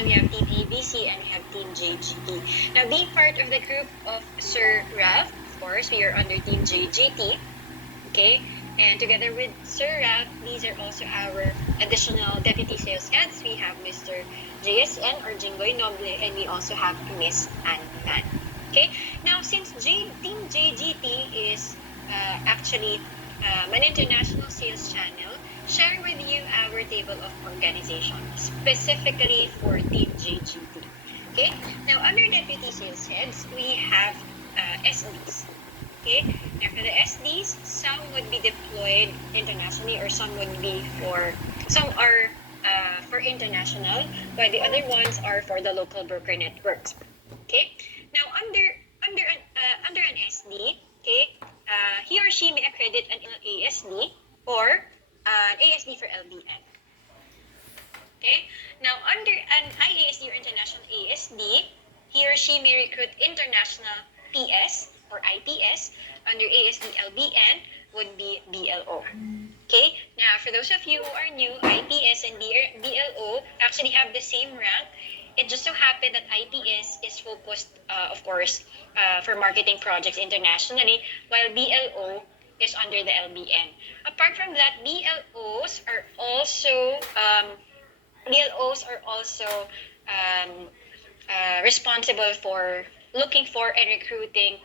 So we have Team ABC and we have Team JGT. Now, being part of the group of Sir Ralph, of course, we are under Team JGT. Okay, and together with Sir Ralph, these are also our additional deputy sales heads. We have Mr. JSN or Jingoy Noble, and we also have Miss Ann Pan. Okay, now since Team JGT is actually an international sales channel, sharing with you our table of organization specifically for Team JGT. Okay, now under deputy sales heads, we have SDs. Okay, now for the SDs, some would be deployed internationally or some would be some are for international, while the other ones are for the local broker networks. Okay, now under an SD, okay, he or she may accredit an ASD or an ASD for LBN. Okay, now under an IASD or international ASD, he or she may recruit international PS or IPS. Under ASD LBN would be BLO. Okay, now for those of you who are new, IPS and BLO actually have the same rank. It just so happened that IPS is focused, of course, for marketing projects internationally, while BLO is under the LBN. Apart from that, BLOs are also responsible for looking for and recruiting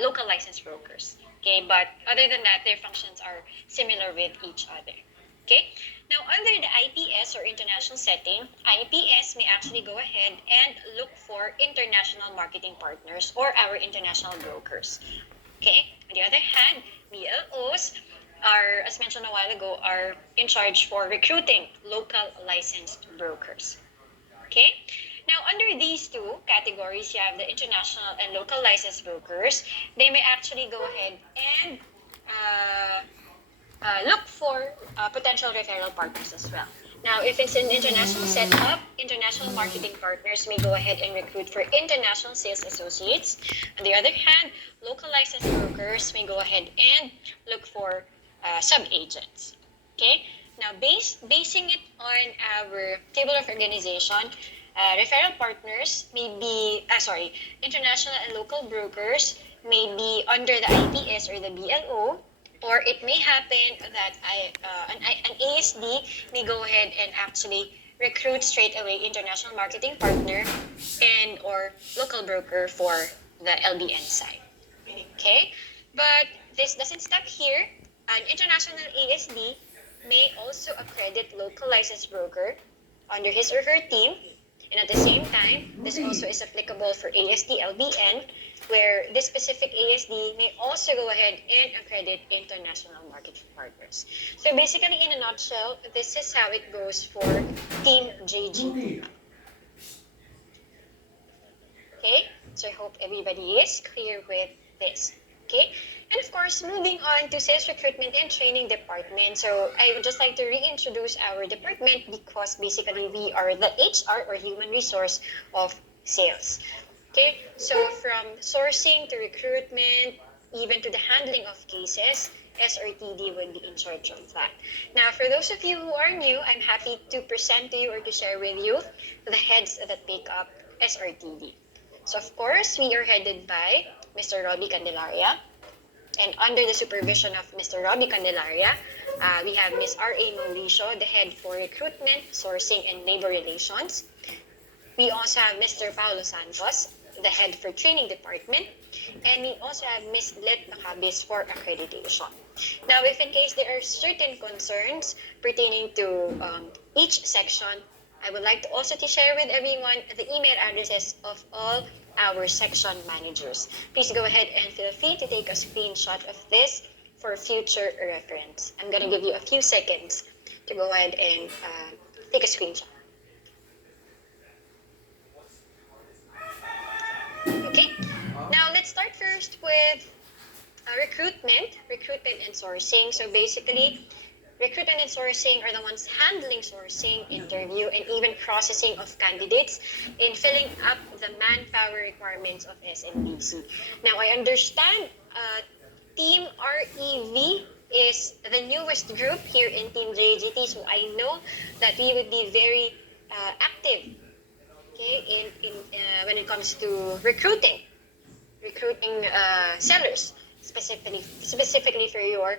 local licensed brokers. Okay, but other than that, their functions are similar with each other. Okay, now under the IPS or international setting, IPS may actually go ahead and look for international marketing partners or our international brokers. Okay, on the other hand, BLOs are, as mentioned a while ago, are in charge for recruiting local licensed brokers. Okay, now under these two categories, you have the international and local licensed brokers. They may actually go ahead and look for potential referral partners as well. Now, if it's an international setup, international marketing partners may go ahead and recruit for international sales associates. On the other hand, local licensed brokers may go ahead and look for sub-agents. Okay? Now, basing it on our table of organization, referral partners may be, international and local brokers may be under the IPS or the BLO, or it may happen that an ASD may go ahead and actually recruit straight away international marketing partner and or local broker for the LBN side. Okay, but this doesn't stop here. An international ASD may also accredit local licensed broker under his or her team. And at the same time, this also is applicable for ASD LBN, where this specific ASD may also go ahead and accredit international marketing partners. So basically, in a nutshell, this is how it goes for Team JG. Okay, so I hope everybody is clear with this. Okay, and of course, moving on to sales recruitment and training department. So I would just like to reintroduce our department because basically we are the HR or human resource of sales. Okay, so from sourcing to recruitment, even to the handling of cases, SRTD would be in charge of that. Now, for those of you who are new, I'm happy to present to you or to share with you the heads that make up SRTD. So, of course, we are headed by Mr. Robbie Candelaria. And under the supervision of Mr. Robbie Candelaria, we have Ms. R.A. Mauricio, the head for recruitment, sourcing, and labor relations. We also have Mr. Paulo Santos, the head for training department. And we also have Ms. Let Macabis for accreditation. Now, if in case there are certain concerns pertaining to each section, I would like to also to share with everyone the email addresses of all our section managers. Please go ahead and feel free to take a screenshot of this for future reference. I'm going to give you a few seconds to go ahead and take a screenshot. Okay, now let's start first with recruitment and sourcing. So basically, recruitment and sourcing are the ones handling sourcing, interview, and even processing of candidates in filling up the manpower requirements of SMDC. Now, I understand Team REV is the newest group here in Team JGT, so I know that we would be very active when it comes to recruiting sellers, specifically for your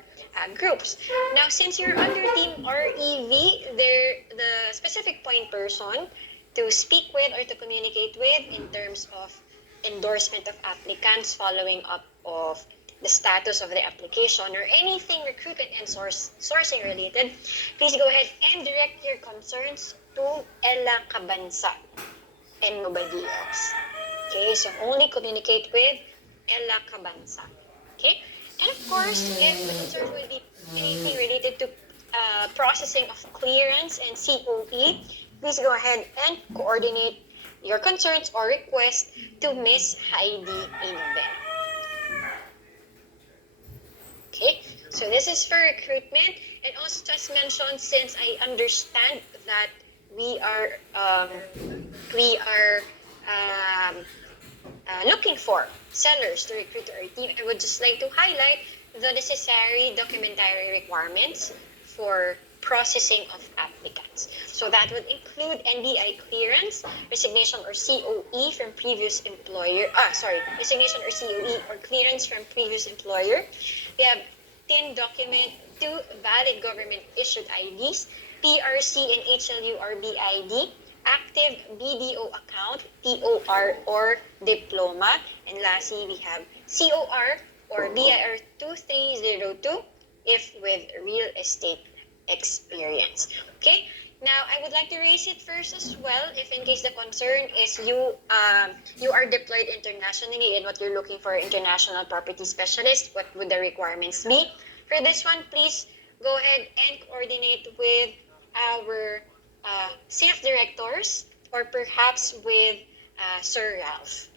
groups. Now, since you're under Team REV, they're the specific point person to speak with or to communicate with in terms of endorsement of applicants, following up of the status of the application, or anything recruitment and sourcing related. Please go ahead and direct your concerns to Ella Cabanza and nobody else. Okay, so only communicate with Ella Cabanza. Okay, and of course, if the concern will be anything related to processing of clearance and COE, please go ahead and coordinate your concerns or request to Miss Heidi Inven. Okay, so this is for recruitment, and also as mentioned, since I understand that we are looking for sellers to recruit to our team, I would just like to highlight the necessary documentary requirements for processing of applicants. So that would include NBI clearance, resignation or COE from previous employer. Resignation or COE or clearance from previous employer. We have TIN document, 2 valid government issued IDs, PRC and HLU-RB ID, active BDO account, TOR or diploma, and lastly we have COR or BIR 2302 if with real estate experience. Okay, now I would like to raise it first as well, if in case the concern is you are deployed internationally and what you're looking for international property specialist, what would the requirements be? For this one, please go ahead and coordinate with our SAFE directors or perhaps with Sir Ralph.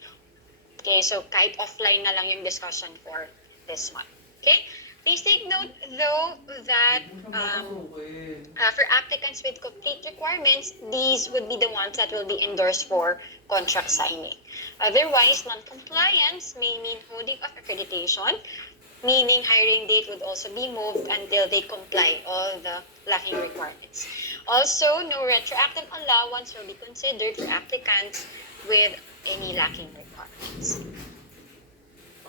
Okay, so kahit offline na lang yung discussion for this one. Okay, please take note though that for applicants with complete requirements, these would be the ones that will be endorsed for contract signing. Otherwise, non-compliance may mean holding of accreditation, meaning hiring date would also be moved until they comply all the lacking requirements. Also, no retroactive allowance will be considered for applicants with any lacking requirements.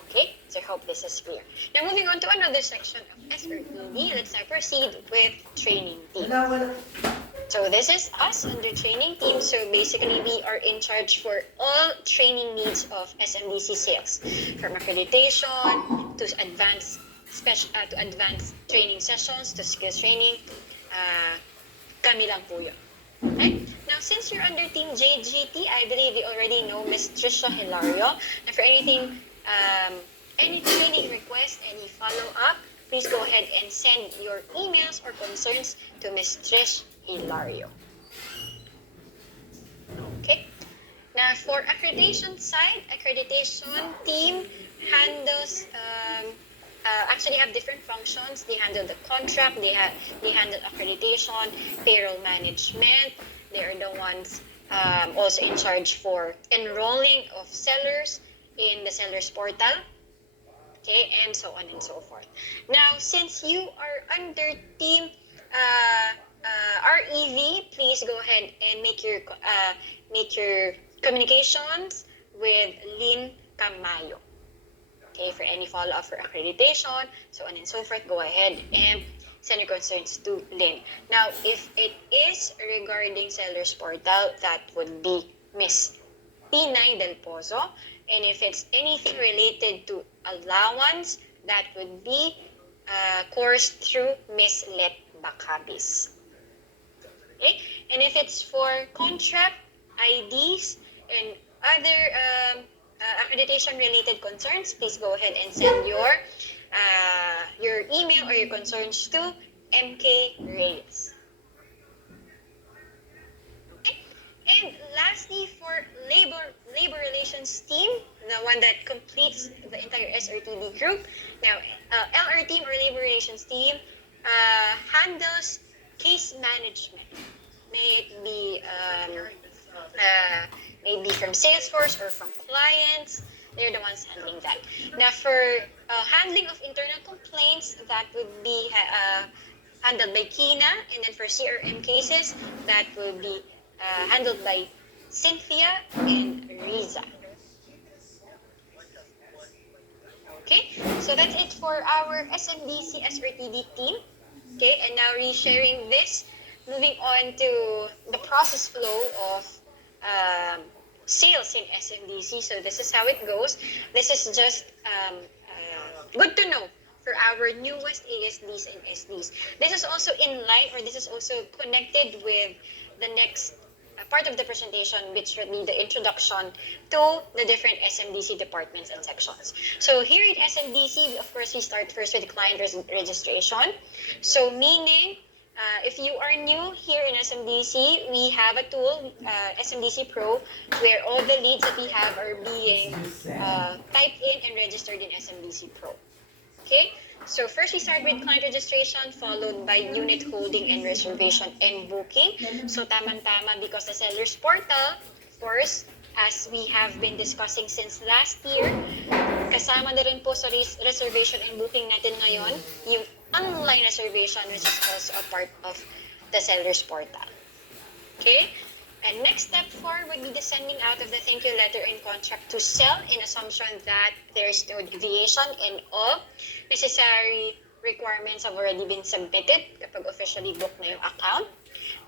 Okay, so I hope this is clear. Now moving on to another section of SRTD, let's now proceed with training team. So this is us under training team. So basically we are in charge for all training needs of SMDC sales, from accreditation to advanced training sessions to skills training. Kami lang po yun. Okay? Now, since you're under Team JGT, I believe you already know Ms. Trisha Hilario. And for anything, any training request, any follow-up, please go ahead and send your emails or concerns to Ms. Trish Hilario. Okay? Now, for accreditation side, accreditation team handles actually have different functions. They handle the contract, they handle accreditation, payroll management. They are the ones also in charge for enrolling of sellers in the sellers portal, okay, and so on and so forth. Now, since you are under team REV, please go ahead and make your communications with Lynn Camayo. Okay, for any follow-up for accreditation, so on and so forth, go ahead and send your concerns to Lynn. Now, if it is regarding Sellers Portal, that would be Miss Tinay Del Pozo. And if it's anything related to allowance, that would be coursed through Miss Let Bacabis. Okay, and if it's for contract, IDs, and other accreditation-related concerns, please go ahead and send your email or your concerns to MK Reyes. Okay. And lastly, for labor relations team, the one that completes the entire SRTD group. Now, LR team or labor relations team handles case management. May it be maybe from Salesforce or from clients. They're the ones handling that. Now, for handling of internal complaints, that would be handled by Kina. And then for CRM cases, that will be handled by Cynthia, and Riza. Okay, so that's it for our SMDC SRTD team. Okay, and now resharing this, moving on to the process flow of sales in SMDC. So this is how it goes. This is just good to know for our newest ASDs and SDs. This is also in line, or this is also connected with the next part of the presentation, which would be the introduction to the different SMDC departments and sections. So here at SMDC, of course, we start first with client registration. So meaning, if you are new here in SMDC, we have a tool, SMDC Pro, where all the leads that we have are being typed in and registered in SMDC Pro. Okay, so first we start with client registration, followed by unit holding and reservation and booking. So tamang-tama because the seller's portal, of course, as we have been discussing since last year, kasama na rin po sa reservation and booking natin ngayon, yung online reservation, which is also a part of the seller's portal. Okay? And next step 4 would be the sending out of the thank you letter and contract to sell in assumption that there's no deviation and all necessary requirements have already been submitted kapag officially booked na yung account.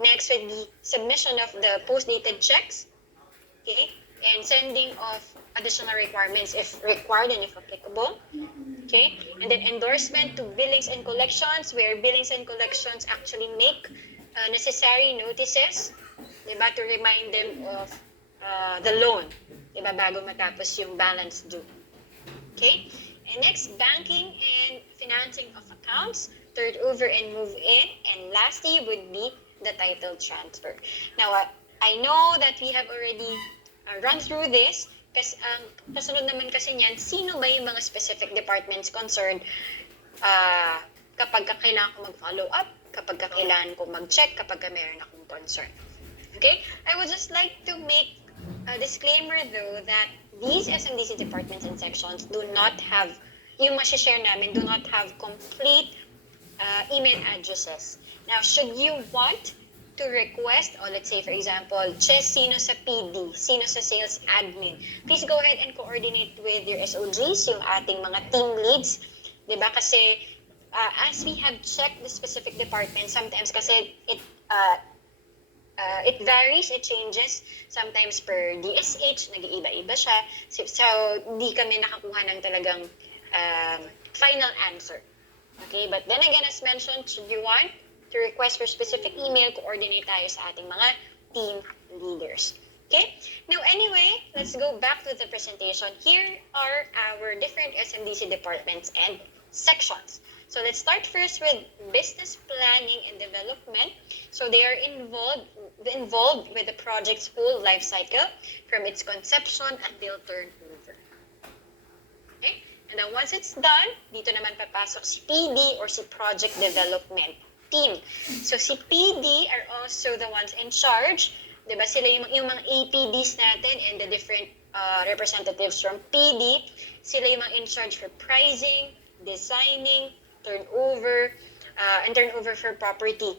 Next would be submission of the post-dated checks, okay, and sending of additional requirements if required and if applicable, okay, and then endorsement to billings and collections, where billings and collections actually make necessary notices, diba, to remind them of the loan, diba, bago matapos yung balance due. Okay? And next, banking and financing of accounts, turnover and move in, and lastly would be the title transfer. Now, I know that we have already run through this, kasi ang kasunod naman kasi niyan, sino ba yung mga specific departments concerned kapag kailangan ko mag-follow up, kapag kailangan ko mag-check, kapag meron akong concern. Okay? I would just like to make a disclaimer though that these SMDC departments and sections do not have, yung share namin, do not have complete email addresses. Now, should you want to request, or let's say for example, sino sa PD, sino sa sales admin, please go ahead and coordinate with your SOGs, yung ating mga team leads, diba? Kasi as we have checked the specific department, sometimes kasi it varies, it changes, sometimes per DSH, nag-iiba-iba siya. So, di kami nakakuha ng talagang final answer. Okay, but then again, as mentioned, should you want to request for specific email, coordinate tayo sa ating mga team leaders. Okay, now anyway, let's go back to the presentation. Here are our different SMDC departments and sections. So let's start first with business planning and development. So they are involved with the project's full life cycle from its conception until turnover. Okay? And then once it's done, dito naman papasok si PD or si project development team. So si PD are also the ones in charge. Diba? Sila yung mga APDs natin and the different representatives from PD. Sila yung mga in charge for pricing, designing, turnover, and turnover for property.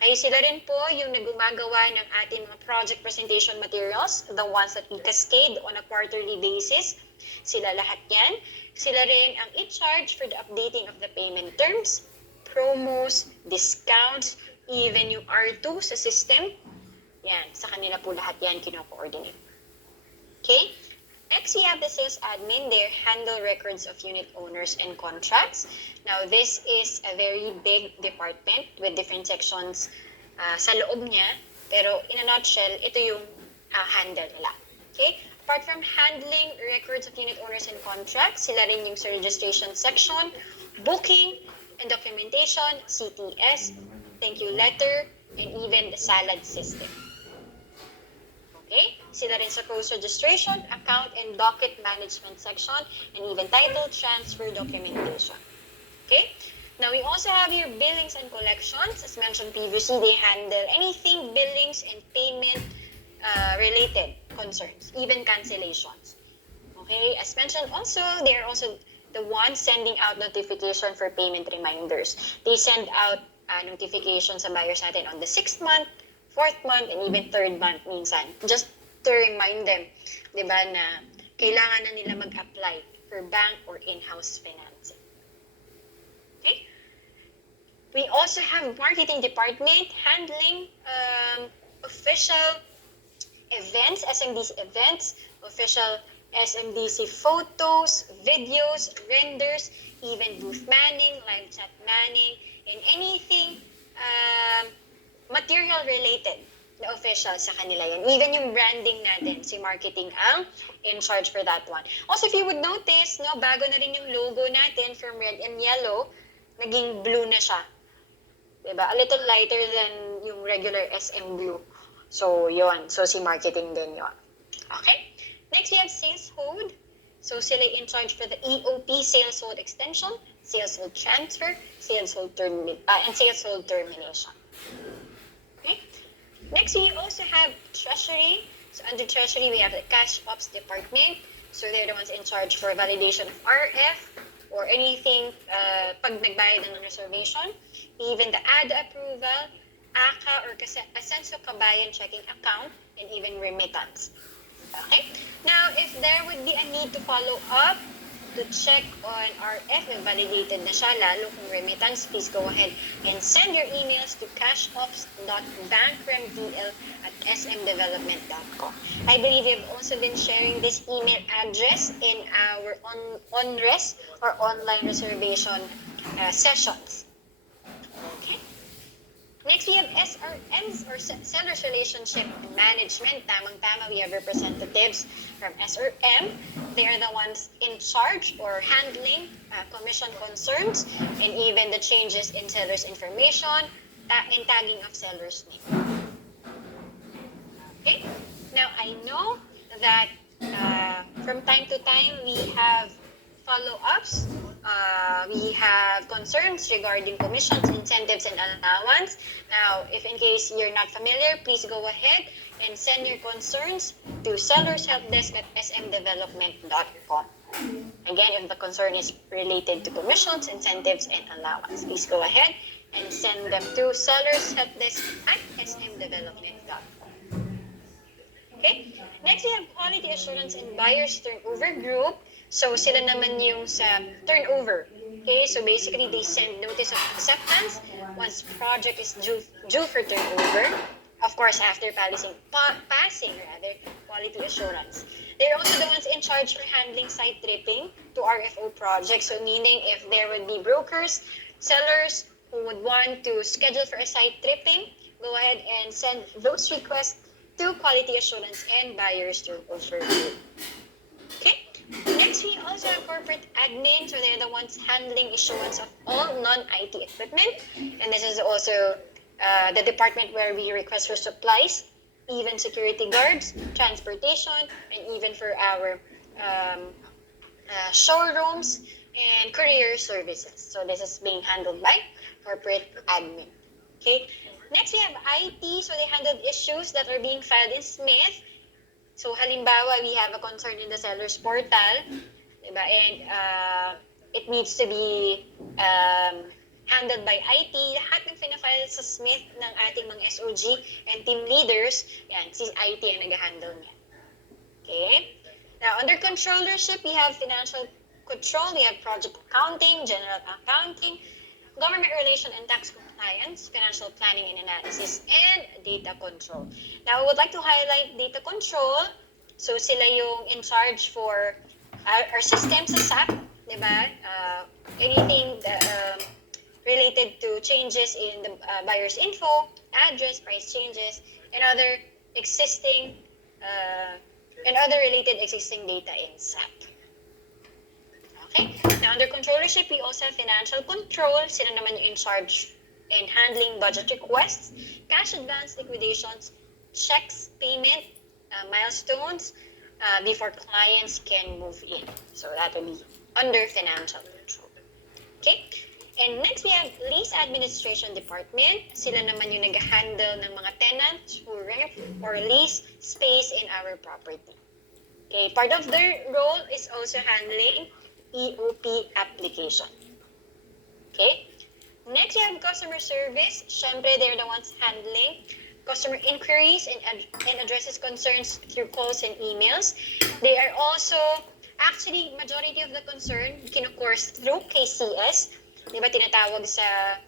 Okay, sila rin po yung nagumagawa ng ating mga project presentation materials, the ones that we cascade on a quarterly basis. Sila lahat yan. Sila rin ang in charge for the updating of the payment terms, promos, discounts, even yung R2 sa system. Yan, sa kanila po lahat yan kino-coordinate. Okay? Next, we have the sales admin. They handle records of unit owners and contracts. Now, this is a very big department with different sections sa loob niya. Pero in a nutshell, ito yung handle nila. Okay? Apart from handling records of unit owners and contracts, sila rin yung sa registration section, booking and documentation, CTS, thank you letter, and even the salad system. Okay? Sila rin sa post-registration, account, and docket management section, and even title transfer documentation. Okay? Now, we also have here billings and collections. As mentioned previously, they handle anything billings and payment related concerns, even cancellations. Okay? As mentioned also, they are also the ones sending out notification for payment reminders. They send out notifications sa buyers natin on the 6th month, 4th month, and even 3rd month minsan. Just to remind them, di ba, na kailangan na nila mag-apply for bank or in-house financing. Okay? We also have marketing department handling official events, SMDC events, official SMDC photos, videos, renders, even booth manning, live chat manning, and anything material related na official sa kanila yan. Even yung branding natin, si marketing ang in charge for that one. Also, if you would notice, no, bago na rin yung logo natin from red and yellow, naging blue na siya. Diba? A little lighter than yung regular SM blue. So, yon. So, si marketing din yon. Okay? Next, we have sales hold. So, sila in charge for the EOP, sales hold extension, sales hold transfer, sales hold and sales hold termination. Okay? Next, we also have treasury. So, under treasury, we have the cash ops department. So, they're the ones in charge for validation of RF or anything pag nagbayad ng reservation, even the ADA approval, ACA or Asenso Kabayan checking account, and even remittance. Okay? Now, if there would be a need to follow up to check on RF if validated na siya, lalo kung remittance, please go ahead and send your emails to cashops.bankremdl@smdevelopment.com. I believe you've also been sharing this email address in our on-res or online reservation sessions. Okay? Next, we have SRMs or Sellers Relationship Management. Tamang-tama, we have representatives from SRM. They are the ones in charge or handling commission concerns and even the changes in sellers' information and tagging of sellers' name. Okay? Now, I know that from time to time, we have follow-ups. We have concerns regarding commissions, incentives, and allowance. Now, if in case you're not familiar, please go ahead and send your concerns to sellershelpdesk@smdevelopment.com. Again, if the concern is related to commissions, incentives, and allowance, please go ahead and send them to sellershelpdesk@smdevelopment.com. Okay? Next, we have quality assurance and buyers turnover group. So, sila naman yung sa turnover. Okay? So, basically, they send notice of acceptance once project is due for turnover. Of course, after passing quality assurance. They're also the ones in charge for handling site tripping to RFO projects. So, meaning if there would be brokers, sellers who would want to schedule for a site tripping, go ahead and send those requests to quality assurance and buyers turnover group. Okay? Next, we also have corporate admin. So they're the ones handling issuance of all non-IT equipment. And this is also the department where we request for supplies, even security guards, transportation, and even for our showrooms and courier services. So this is being handled by corporate admin. Okay. Next, we have IT. So they handle issues that are being filed in Smith. So, halimbawa, we have a concern in the seller's portal, diba? And it needs to be handled by IT. Lahat ng pinafile sa Smith ng ating mga SOG and team leaders, yan, si IT ang nag-handle niya. Okay? Now, under controllership, we have financial control, we have project accounting, general accounting, government relation and tax compliance, financial planning and analysis, and data control. Now, I would like to highlight data control. So, sila yung in charge for our system sa SAP, di ba? Anything related to changes in the buyer's info, address, price changes, and other related existing data in SAP. Okay? Now, under controllership, we also have financial control. Sila naman yung in charge in handling budget requests, cash advance liquidations, checks, payment, milestones, before clients can move in. So, that will be under financial control. Okay? And next, we have lease administration department. Sila naman yung nag-handle ng mga tenants who rent or lease space in our property. Okay? Part of their role is also handling EOP application. Okay? Next, you have customer service. Syempre, they're the ones handling customer inquiries and addresses concerns through calls and emails. They are also, actually, majority of the concern, kino-course through KCS. Di ba tinatawag sa,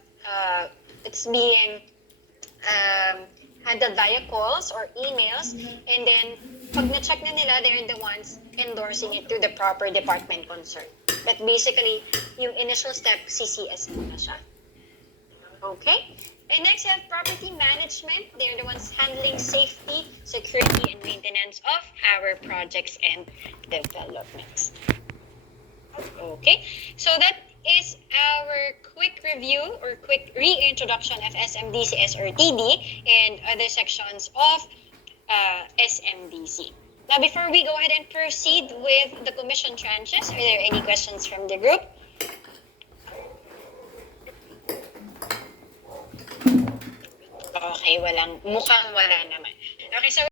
it's being handled via calls or emails. And then, pag na-check na nila, they're the ones endorsing it to the proper department concerned. But basically, yung initial step, CCS muna siya. Okay? And next, we have property management. They're the ones handling safety, security, and maintenance of our projects and developments. Okay, so that is our quick review or quick reintroduction of SMDC, SRTD, and other sections of SMDC. Now, before we go ahead and proceed with the commission tranches, are there any questions from the group? Okay, mukhang wala naman. Okay, so